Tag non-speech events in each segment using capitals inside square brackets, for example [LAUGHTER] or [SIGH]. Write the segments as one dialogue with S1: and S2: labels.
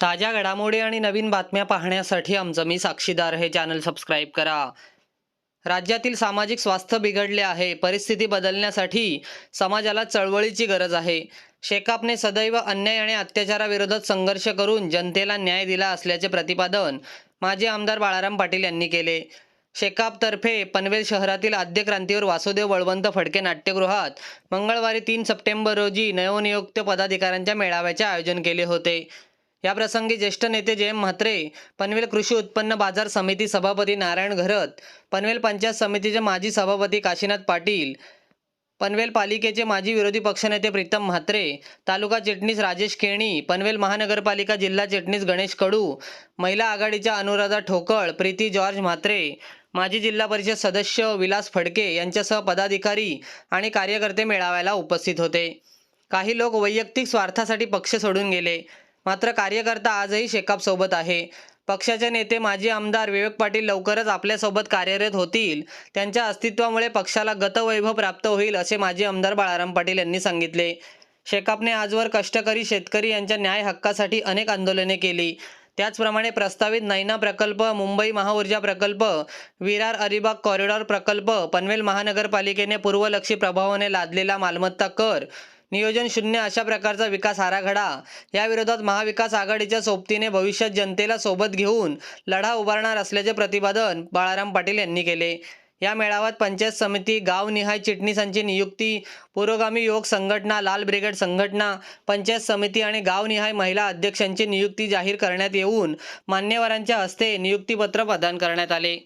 S1: ताज्या घडामोडी आणि नवीन बातम्या पाहण्यासाठी आमचं मी साक्षीदार हे चॅनल सबस्क्राईब करा. राज्यातील सामाजिक स्वास्थ्य बिघडले आहे. परिस्थिती बदलण्यासाठी समाजाला चळवळीची गरज आहे. शेकापने सदैव अन्याय आणि अत्याचाराविरोधात संघर्ष करून जनतेला न्याय दिला असल्याचे प्रतिपादन माजी आमदार बाळाराम पाटील यांनी केले. शेकापतर्फे पनवेल शहरातील आद्य क्रांतीवर वासुदेव बळवंत फडके नाट्यगृहात मंगळवारी तीन सप्टेंबर रोजी नवनियुक्त पदाधिकाऱ्यांच्या मेळाव्याचे आयोजन केले होते. याप्रसंगी ज्येष्ठ नेते जयम म्हात्रे पनवेल कृषी उत्पन्न बाजार समिती सभापती नारायण घरत पनवेल पंचायत समितीचे माजी सभापती काशीनाथ पाटील पनवेल पालिकेचे माजी विरोधी पक्षनेते प्रीतम म्हात्रे तालुका चिटणीस राजेश केणी पनवेल महानगरपालिका जिल्हा चिटणीस गणेश कडू महिला आघाडीच्या अनुराधा ठोकळ प्रीती जॉर्ज म्हात्रे माजी जिल्हा परिषद सदस्य विलास फडके यांच्यासह पदाधिकारी आणि कार्यकर्ते मेळाव्याला उपस्थित होते. काही लोक वैयक्तिक स्वार्थासाठी पक्ष सोडून गेले. मात्र कार्यकर्ता आजही शेकाप सोबत आहे. पक्षाचे नेते माजी आमदार विवेक पाटील लवकरच आपल्यासोबत कार्यरत होतील. त्यांच्या अस्तित्वामुळे पक्षाला गतवैभव प्राप्त होईल असे माजी आमदार बाळाराम पाटील यांनी सांगितले. शेकापने आजवर कष्टकरी शेतकरी यांच्या न्याय हक्कासाठी अनेक आंदोलने केली. त्याचप्रमाणे प्रस्तावित नैना प्रकल्प मुंबई महाऊर्जा प्रकल्प विरार अलिबाग कॉरिडॉर प्रकल्प पनवेल महानगरपालिकेने पूर्वलक्षी प्रभावाने लादलेला मालमत्ता कर नियोजन शून्य अशा प्रकारचा विकास आराखडा. याविरोधात महाविकास आघाडीच्या सोबतीने भविष्यात जनतेला सोबत घेऊन लढा उभारणार असल्याचे प्रतिपादन बाळाराम पाटील यांनी केले. या मेळाव्यात पंचायत समिती गावनिहाय चिटणीसांची नियुक्ती पुरोगामी युवक संघटना लाल ब्रिगेड संघटना पंचायत समिती आणि गावनिहाय महिला अध्यक्षांची नियुक्ती जाहीर करण्यात येऊन मान्यवरांच्या हस्ते नियुक्तीपत्र प्रदान करण्यात आले.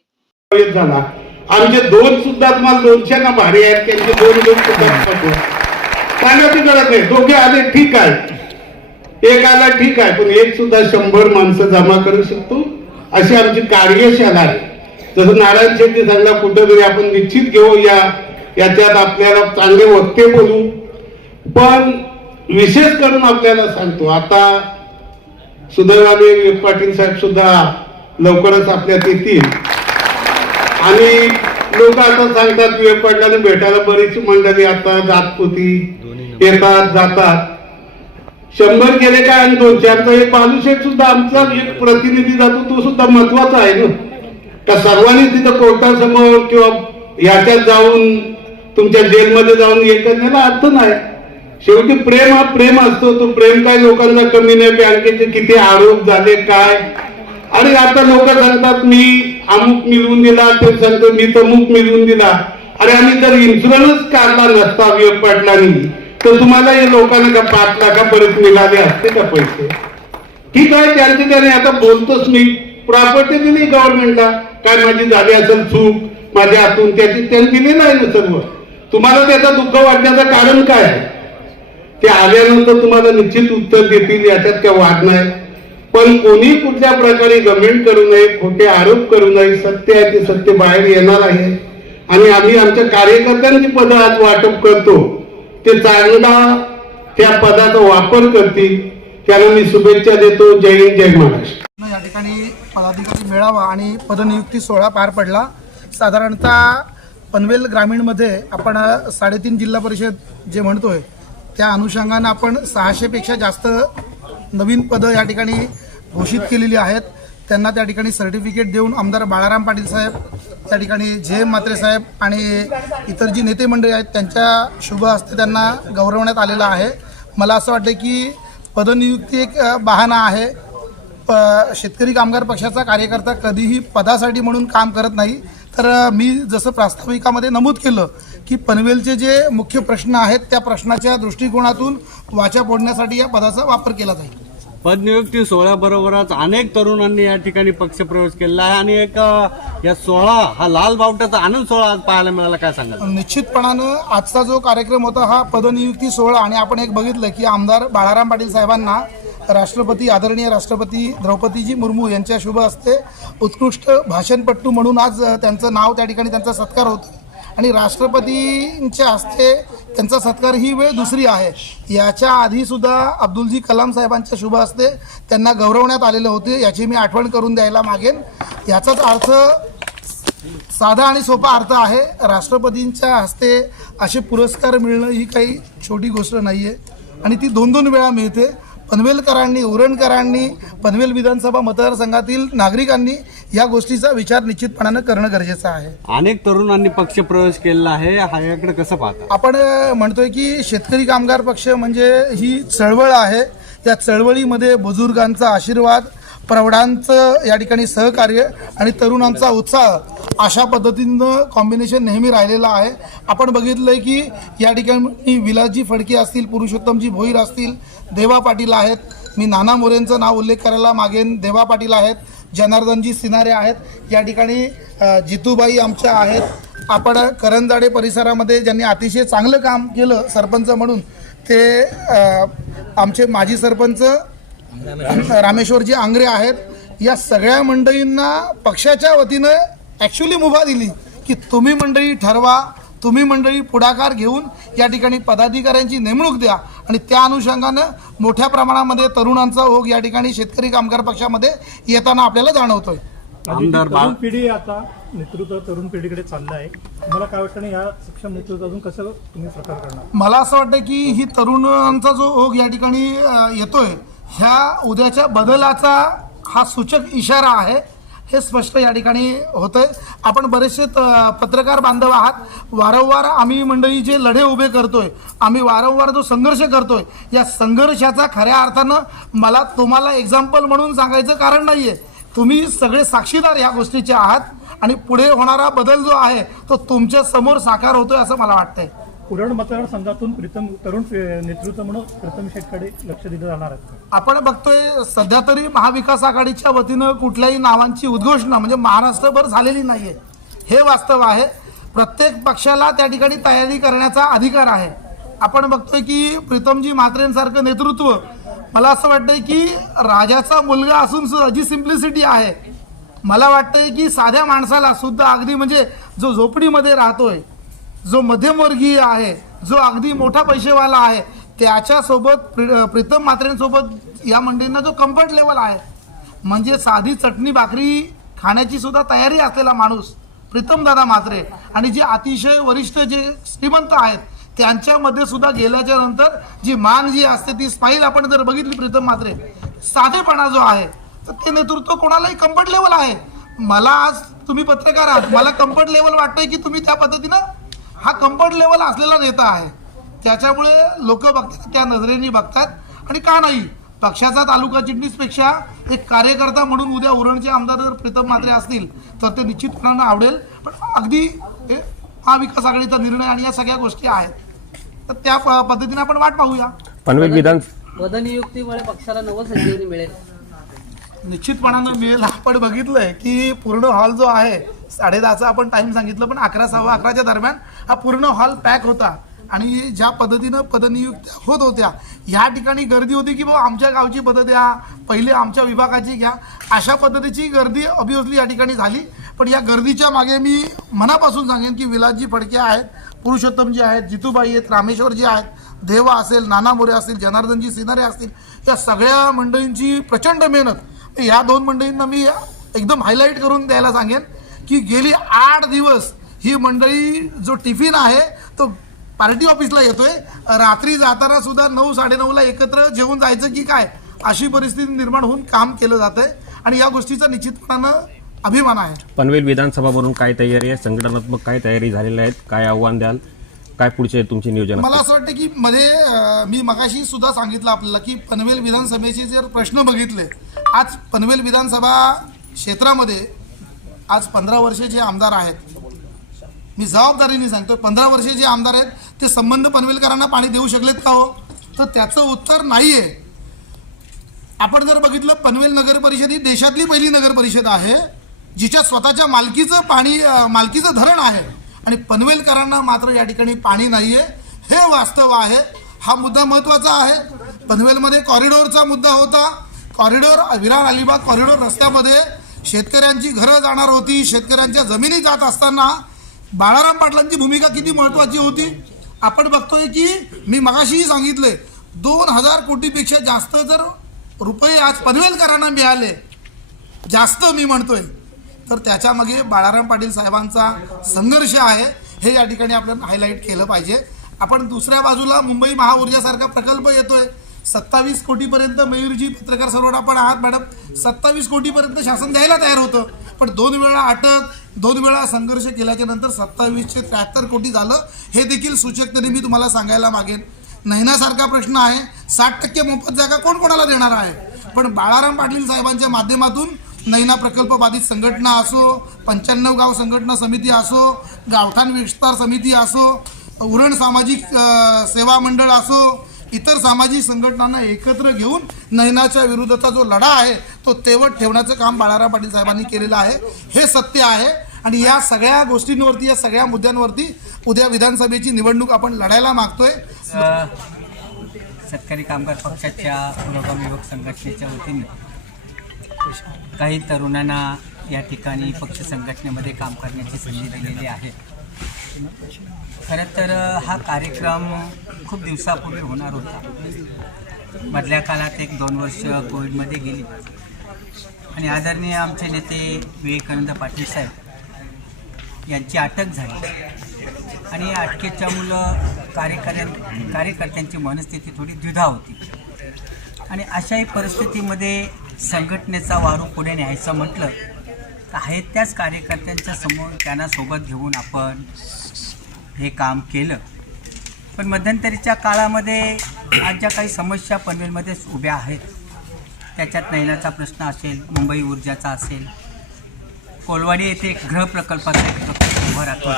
S2: आमचे दोन सुद्धा तुम्हाला दोनशे ना भारी आहेत त्यांचे दोन दोन सुद्धा. [LAUGHS] सांगायची गरज नाही. दोघे आले ठीक आहे. एक आला ठीक आहे. पण एक सुद्धा शंभर माणसं जमा करू शकतो. अशी आमची कार्यशाला आहे. जसं नारायण शेट्टी सांगला कुठेतरी आपण निश्चित घेऊया याच्यात आपल्याला चांगले वक्ते बोलू. पण विशेष करून आपल्याला सांगतो आता सुदैवाने पाटील साहेब सुद्धा लवकरच आपल्यात येतील. आणि लोक आता सांगतात विवेक पाटलाने भेटायला बरीच मंडळी आता जात होती येतात जातात. शंभर गेले काय आणि दोनशे आमचा एक बालूशेठ सुद्धा आमचा एक प्रतिनिधी जातो तो सुद्धा महत्त्वाचा आहे ना. का सर्वांनी तिथं कोर्टासमोर किंवा याच्यात जाऊन तुमच्या जेलमध्ये जाऊन हे करण्याला अर्थ नाही. शेवटी प्रेम हा प्रेम असतो तो प्रेम काय लोकांचा कमी नाही बँकेचे किती आरोप झाले काय? अरे आता लोक सांगतात मी अमुक मिळवून दिला ते सांगतो मी तमुक मिळवून दिला. अरे आम्ही जर इन्शुरन्स काढला नसता विवेक पाटलांनी तर तुम्हाला या लोकांना का पाच लाखापर्यंत मिळाले असते का पैसे? ठीक आहे त्यांचे त्याने आता बोलतोच मी. प्रॉपर्टी दिली गव्हर्नमेंटला काय माझी झाली असेल चूक माझ्या हातून त्याची त्यांनी दिलेलं आहे ना सर्व. तुम्हाला त्याचा दुःख वाटण्याचं कारण काय? आहे ते आल्यानंतर तुम्हाला निश्चित उत्तर देतील याच्यात काय वाद नाही. पण कोणी कुठल्या प्रकारे गमेंट करू नये खोटे आरोप करू नये सत्य आहे ते सत्य बाहेर येणार आहे. आणि आम्ही आमच्या कार्यकर्त्यांची पदं आज वाटप करतो. ते चांगला त्या पदाचा वापर करतील. त्याला मी शुभेच्छा देतो. जय हिंद जय महाराष्ट्र.
S3: या ठिकाणी पदाधिकारी मेळावा आणि पदनियुक्ती सोहळा पार पडला. साधारणतः पनवेल ग्रामीणमध्ये आपण साडेतीन जिल्हा परिषद जे म्हणतोय त्या अनुषंगानं आपण सहाशेपेक्षा जास्त नवीन पदं या ठिकाणी घोषित केलेली आहेत. त्यांना त्या ठिकाणी सर्टिफिकेट देऊन आमदार बाळाराम पाटील साहेब त्या ठिकाणी जे. एम म्हात्रे साहेब आणि इतर जी नेते मंडळी आहेत त्यांच्या शुभ हस्ते त्यांना गौरवण्यात आलेलं आहे. मला असं वाटतं की पदनियुक्ती एक बहाना बहाणा आहे. प शेतकरी कामगार पक्षाचा कार्यकर्ता कधीही पदासाठी म्हणून काम करत नाही. तर मी जसं प्रास्ताविकामध्ये नमूद केलं की पनवेलचे जे मुख्य प्रश्न आहेत त्या प्रश्नाच्या दृष्टिकोनातून वाचा फोडण्यासाठी या पदाचा वापर केला जाईल.
S4: पदनियुक्ती सोहळ्याबरोबरच अनेक तरुणांनी या ठिकाणी पक्षप्रवेश केलेला आहे आणि एक या सोहळा हा लाल बावट्याचा आनंद सोहळा आज पाहायला मिळाला. काय सांगाल?
S3: निश्चितपणानं आजचा जो कार्यक्रम होता हा पदनियुक्ती सोहळा आणि आपण एक बघितलं की आमदार बाळाराम पाटील साहेबांना राष्ट्रपती आदरणीय राष्ट्रपती द्रौपदीजी मुर्मू यांच्या शुभ हस्ते उत्कृष्ट भाषणपट्टू म्हणून आज त्यांचं नाव त्या ठिकाणी त्यांचा सत्कार होतो आणि राष्ट्रपतींच्या हस्ते त्यांचा सत्कार ही वेळ दुसरी आहे. याच्या आधीसुद्धा अब्दुलजी कलाम साहेबांच्या शुभ हस्ते त्यांना गौरवण्यात आलेले होते याची मी आठवण करून द्यायला मागेन. याचाच अर्थ साधा आणि सोपा अर्थ आहे राष्ट्रपतींच्या हस्ते असे पुरस्कार मिळणं ही काही छोटी गोष्ट नाही आहे आणि ती दोन दोन वेळा मिळते. पनवेलकरांनी उरणकरांनी पनवेल विधानसभा मतदारसंघातील नागरिकांनी या गोष्टीचा विचार निश्चितपणानं करणं गरजेचं आहे.
S4: अनेक तरुणांनी पक्ष प्रवेश केलेला आहे. हा याकडे कसं पाहता?
S3: आपण म्हणतोय की शेतकरी कामगार पक्ष म्हणजे ही चळवळ आहे. त्या चळवळीमध्ये बुजुर्गांचा आशीर्वाद प्रौढांचं या ठिकाणी सहकार्य आणि तरुणांचा उत्साह अशा पद्धतीनं कॉम्बिनेशन नेहमी राहिलेलं आहे. आपण बघितलंय की या ठिकाणी विलासजी फडके असतील पुरुषोत्तमजी भोईर असतील देवा पाटील आहेत. मी नाना मोरेंचं नाव उल्लेख करायला मागेन. देवा पाटील आहेत जनार्दनजी सिनारे आहेत. या ठिकाणी जितूबाई आमच्या आहेत. आपण करंजाडे परिसरामध्ये ज्यांनी अतिशय चांगलं काम केलं सरपंच म्हणून ते आमचे माजी सरपंच रामेश्वरजी आंग्रे आहेत. या सगळ्या मंडळींना पक्षाच्या वतीनं ॲक्च्युली मुभा दिली की तुम्ही मंडळी ठरवा. तुम्ही मंडळी पुढाकार घेऊन या ठिकाणी पदाधिकाऱ्यांची नेमणूक द्या आणि त्या अनुषंगानं मोठ्या प्रमाणामध्ये तरुणांचा ओघ या ठिकाणी शेतकरी कामगार पक्षामध्ये येताना आपल्याला जाणवतोय.
S5: तरुण पिढी आता. नेतृत्व तरुण पिढीकडे चाललं आहे. तुम्हाला काय वाटतं या सक्षम नेतृत्व अजून कसं तुम्ही प्रकार करणार?
S3: मला असं वाटतं की ही तरुणांचा जो ओघ या ठिकाणी येतोय ह्या उद्याच्या बदलाचा हा सूचक इशारा आहे. हे स्पष्ट या ठिकाणी होतंय. आपण बरेचसे त- पत्रकार बांधव आहात. वारंवार आम्ही मंडळी जे लढे उभे करतोय आम्ही वारंवार जो संघर्ष करतोय या संघर्षाचा खऱ्या अर्थानं मला तुम्हाला एक्झाम्पल म्हणून सांगायचं कारण नाही आहे तुम्ही सगळे साक्षीदार या गोष्टीचे आहात आणि पुढे होणारा बदल जो आहे तो तुमच्यासमोर साकार होतोय असं मला वाटतंय.
S5: कुरण मतदारसंघातून प्रीतम तरुण नेतृत्व म्हणून प्रीतम शेटकडे लक्ष दिलं जाणार आहे.
S3: आपण बघतोय सध्या तरी महाविकास आघाडीच्या वतीनं कुठल्याही नावांची उद्घोषणा म्हणजे महाराष्ट्रभर झालेली नाहीये. हे वास्तव आहे. प्रत्येक पक्षाला त्या ठिकाणी तयारी करण्याचा अधिकार आहे. आपण बघतोय की प्रीतमजी म्हात्रेंसारखं नेतृत्व मला असं वाटतंय की राजाचा मुलगा असून सुद्धा जी सिम्प्लिसिटी आहे मला वाटतंय की साध्या माणसाला सुद्धा अगदी म्हणजे जो झोपडीमध्ये राहतोय जो मध्यमवर्गीय आहे जो अगदी मोठा पैसेवाला आहे त्याच्यासोबत प्री प्रीतम मात्रेंसोबत या मंडळींना जो कम्फर्ट लेवल आहे म्हणजे साधी चटणी भाकरी खाण्याची सुद्धा तयारी असलेला माणूस प्रीतम दादा मात्रे आणि जे अतिशय वरिष्ठ जे श्रीमंत आहेत त्यांच्यामध्ये सुद्धा गेल्याच्यानंतर जी मान जी असते ती स्माईल आपण जर बघितली प्रीतम मात्रे साधेपणा जो आहे तर ते नेतृत्व कोणालाही कम्फर्ट लेवल आहे. मला आज तुम्ही पत्रकार आहात मला कम्फर्ट लेवल वाटतंय की तुम्ही त्या पद्धतीनं हा कम्फर्ट लेवल असलेला नेता आहे. त्याच्यामुळे लोक बघतात त्या नजरेने बघतात. आणि का नाही पक्षाचा तालुका चिटणीसपेक्षा एक कार्यकर्ता म्हणून उद्या उरणचे आमदार जर प्रीतम म्हात्रे असतील तर ते निश्चितपणानं आवडेल? पण अगदी हे महाविकास आघाडीचा निर्णय आणि या सगळ्या गोष्टी आहेत. तर त्या प- पद्धतीने आपण वाट पाहूया.
S6: पनवेल विधान
S7: पदनियुक्तीमुळे पक्षाला नवसंजीवनी मिळेल.
S3: निश्चितपणानं मिळेल. आपण बघितलंय की पूर्ण हॉल जो आहे साडेदहाचा आपण टाईम सांगितलं पण अकरा सव्वा अकराच्या दरम्यान हा पूर्ण हॉल पॅक होता. आणि ज्या पद्धतीनं पदनियुक्त्या होत होत्या ह्या ठिकाणी गर्दी होती की बाबा आमच्या गावची पद द्या पहिले आमच्या विभागाची घ्या. अशा पद्धतीची गर्दी ऑब्विसली या ठिकाणी झाली. पण या गर्दीच्या मागे मी मनापासून सांगेन की विलासजी फडके आहेत पुरुषोत्तमजी आहेत जितूबाई आहेत रामेश्वरजी आहेत देवा असेल नाना मोरे असतील जनार्दनजी सिनारे असतील या सगळ्या मंडळींची प्रचंड मेहनत. या दोन मंडळींना मी एकदम हायलाईट करून द्यायला सांगेन. की गेली आठ दिवस ही मंडळी जो टिफिन आहे तो पार्टी ऑफिसला येतोय. रात्री जाताना सुद्धा नऊ साडेनऊला एकत्र जेवून जायचं की काय अशी परिस्थिती निर्माण होऊन काम केलं जातंय. आणि या गोष्टीचा निश्चितपणानं अभिमान आहे.
S6: पनवेल विधानसभा म्हणून काय तयारी आहे? संघटनात्मक काय तयारी झालेल्या आहेत? काय आव्हान द्याल? काय पुढचे तुमचे नियोजन
S3: मला? असं वाटतं की मध्ये मी मगाशी सुद्धा सांगितलं आपल्याला की पनवेल विधानसभेचे जर प्रश्न बघितले आज पनवेल विधानसभा क्षेत्रामध्ये आज पंधरा वर्षे जे आमदार आहेत मी जबाबदारीने सांगतो पंधरा वर्षे जे आमदार आहेत ते संबंध पनवेलकरांना पाणी देऊ शकलेत का हो? तर त्याचं उत्तर नाही आहे आपण जर बघितलं पनवेल नगर परिषद ही देशातली पहिली नगर परिषद आहे जिच्या स्वतःच्या मालकीचं पाणी मालकीचं धरण आहे. आणि पनवेलकरांना मात्र या ठिकाणी पाणी नाही आहे हे वास्तव आहे. हा मुद्दा महत्त्वाचा आहे. पनवेलमध्ये कॉरिडोरचा मुद्दा होता. कॉरिडोर विरार अलिबाग कॉरिडोर रस्त्यामध्ये शेतकऱ्यांची घरं जाणार होती शेतकऱ्यांच्या जमिनी जात असताना बाळाराम पाटलांची भूमिका किती महत्त्वाची होती? आपण बघतोय की मी मगाशीही सांगितले दोन हजार कोटीपेक्षा जास्त जर रुपये आज पनवेलकरांना मिळाले जास्त मी म्हणतोय तर त्याच्यामागे बाळाराम पाटील साहेबांचा संघर्ष आहे हे या ठिकाणी आपण हायलाईट केलं पाहिजे. आपण दुसऱ्या बाजूला मुंबई महाऊर्जासारखा प्रकल्प येतोय सत्तावीस कोटीपर्यंत मयूरजी पत्रकार सर्वट आपण आहात मॅडम. सत्तावीस कोटीपर्यंत शासन द्यायला तयार होतं. पण दोन वेळा अटक दोन वेळा संघर्ष केल्याच्यानंतर सत्तावीसशे त्र्याहत्तर कोटी झालं हे देखील सूचकतेने मी तुम्हाला सांगायला मागेन. नैनासारखा प्रश्न आहे साठ टक्के मोफत जागा कोण कोणाला देणार आहे? पण बाळाराम पाटील साहेबांच्या माध्यमातून नैना प्रकल्प बाधित संघटना असो पंच्याण्णव गाव संघटना समिती असो गावठाण विस्तार समिती असो उरण सामाजिक सेवा मंडळ असो इतर सामाजिक संघटनांना एकत्र घेऊन नैनाच्या विरुद्धचा जो लढा आहे तो तेवट ठेवण्याचं काम बाळाराम पाटील साहेबांनी केलेलं आहे. हे सत्य आहे आणि या सगळ्या गोष्टींवरती या सगळ्या मुद्द्यांवरती उद्या विधानसभेची निवडणूक आपण लढायला मागतोय.
S8: शेतकरी कामगार पक्षाच्या पुरोगामी युवक संघटनेच्या वतीने काही तरुणांना या ठिकाणी पक्ष संघटनेमध्ये काम करण्याची संधी दिलेली आहे. खरं तर हा कार्यक्रम खूप दिवसापूर्वी होणार होता. मधल्या काळात एक दोन वर्ष कोविडमध्ये गेली. आणि आदरणीय आमचे नेते विवेकानंद पाटील साहेब यांची अटक झाली. आणि या अटकेच्या मुलं कार्यकर्त्यां कार्यकर्त्यांची मनस्थिती थोडी द्विधा होती. आणि अशाही परिस्थितीमध्ये संघटनेचा वारू पुढे न्यायचं म्हटलं तर आहेत त्याच कार्यकर्त्यांच्या समोर त्यांना सोबत घेऊन आपण हे काम केलं. पण मध्यंतरीच्या काळामध्ये आज ज्या काही समस्या पनवेलमध्ये उभ्या आहेत. त्याच्यात नैनाचा प्रश्न असेल मुंबई ऊर्जाचा असेल कोलवाडी येथे एक गृह प्रकल्पाचा एक प्रकल्प उभा राहतो.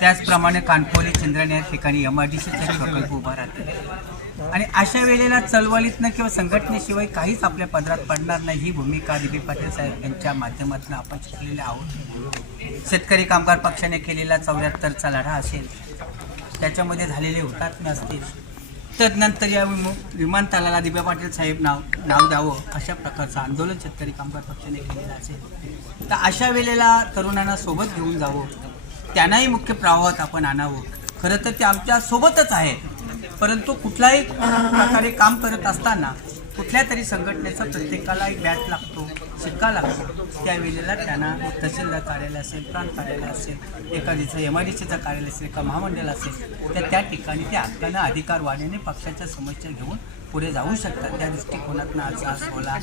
S8: त्याचप्रमाणे कानपोली चंद्रन या ठिकाणी एम आर डी सीचा एक प्रकल्प उभा राहतो. आणि अशा वेळेला चळवळीतनं किंवा संघटनेशिवाय काहीच आपल्या पदरात पडणार नाही ही भूमिका दिलीप पाटील साहेब यांच्या माध्यमातून आपण शिकलेले आहोत. शेतकरी कामगार पक्षाने केलेला चौऱ्याहत्तरचा लढा असेल त्याच्यामध्ये झालेले हुतात्मे असतील. तदनंतर या विमो विमानतळाला दिब्या पाटील साहेब नाव नाव द्यावं अशा प्रकारचं आंदोलन शेतकरी कामगार पक्षाने केलेलं असेल. तर अशा वेळेला तरुणांना सोबत घेऊन जावं. त्यांनाही मुख्य प्रवाहात आपण आणावं. खरं तर ते आमच्या सोबतच आहे परंतु कुठलाही प्रकारे काम करत असताना कुठल्या तरी संघटनेचा प्रत्येकाला एक बॅच लागतो. शिक्का लागतो त्या वेळेला त्यांना तहसीलदार कार्यालय असेल प्रांत कार्यालय असेल एखादीचं एम आय डी सीचं कार्यालय असेल एका महामंडळ असेल तर त्या ठिकाणी ते हक्कानं अधिकार वाढीने पक्षाच्या समस्या घेऊन पुढे जाऊ शकतात. त्या दृष्टिकोनातून आज आज सोहळा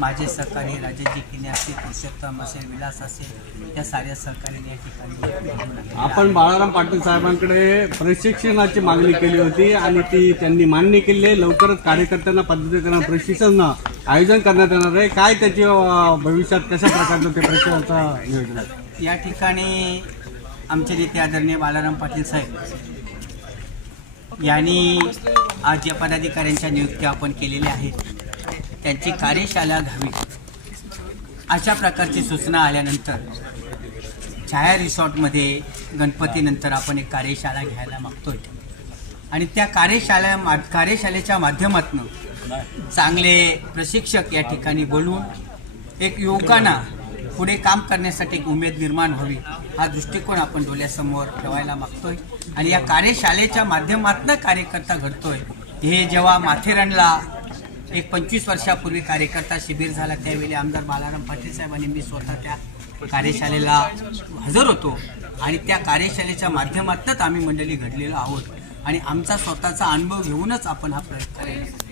S8: माझे सहकारी राजेशजी किने असतील पुरुषोत्तम असेल विलास असेल त्या साऱ्या सहकार्याने या ठिकाणी
S4: आपण बाळाराम पाटील साहेबांकडे प्रशिक्षणाची मागणी केली होती आणि ती त्यांनी मान्य केली आहे. लवकरच कार्यकर्त्यांना पद्धतीनं प्रशिक्षण आयोजन करण्यात येणार आहे. काय त्याची भविष्यात कशा प्रकारचं ते प्रशिक्षणाचं नियोजन आहे?
S8: या ठिकाणी आमचे नेते आदरणीय बालाराम पाटील साहेब यांनी आज ज्या पदाधिकाऱ्यांच्या नियुक्त्या आपण केलेल्या आहेत त्यांची कार्यशाळा घ्यावी. अशा प्रकारची सूचना आल्यानंतर छाया रिसॉर्टमध्ये गणपतीनंतर आपण एक कार्यशाळा घ्यायला मागतोय. आणि त्या कार्यशाळा मा कार्यशाळेच्या माध्यमातून चांगले प्रशिक्षक या ठिकाणी बोलवून एक युवकांना पुढे काम करण्यासाठी एक उमेद निर्माण व्हावी. हा दृष्टिकोन आपण डोळ्यासमोर ठेवायला मागतोय. आणि या कार्यशाळेच्या माध्यमातून कार्यकर्ता घडतोय. हे जेव्हा माथेरानला एक पंचवीस वर्षापूर्वी कार्यकर्ता शिबिर झाला त्यावेळी आमदार बालाराम पाटील साहेबांनी मी स्वतः त्या कार्यशाळेला हजर होतो. आणि त्या कार्यशाळेच्या माध्यमातूनच आम्ही मंडळी घडलेलो आहोत. आणि आमचा स्वतःचा अनुभव घेऊनच आपण हा प्रयोग करायला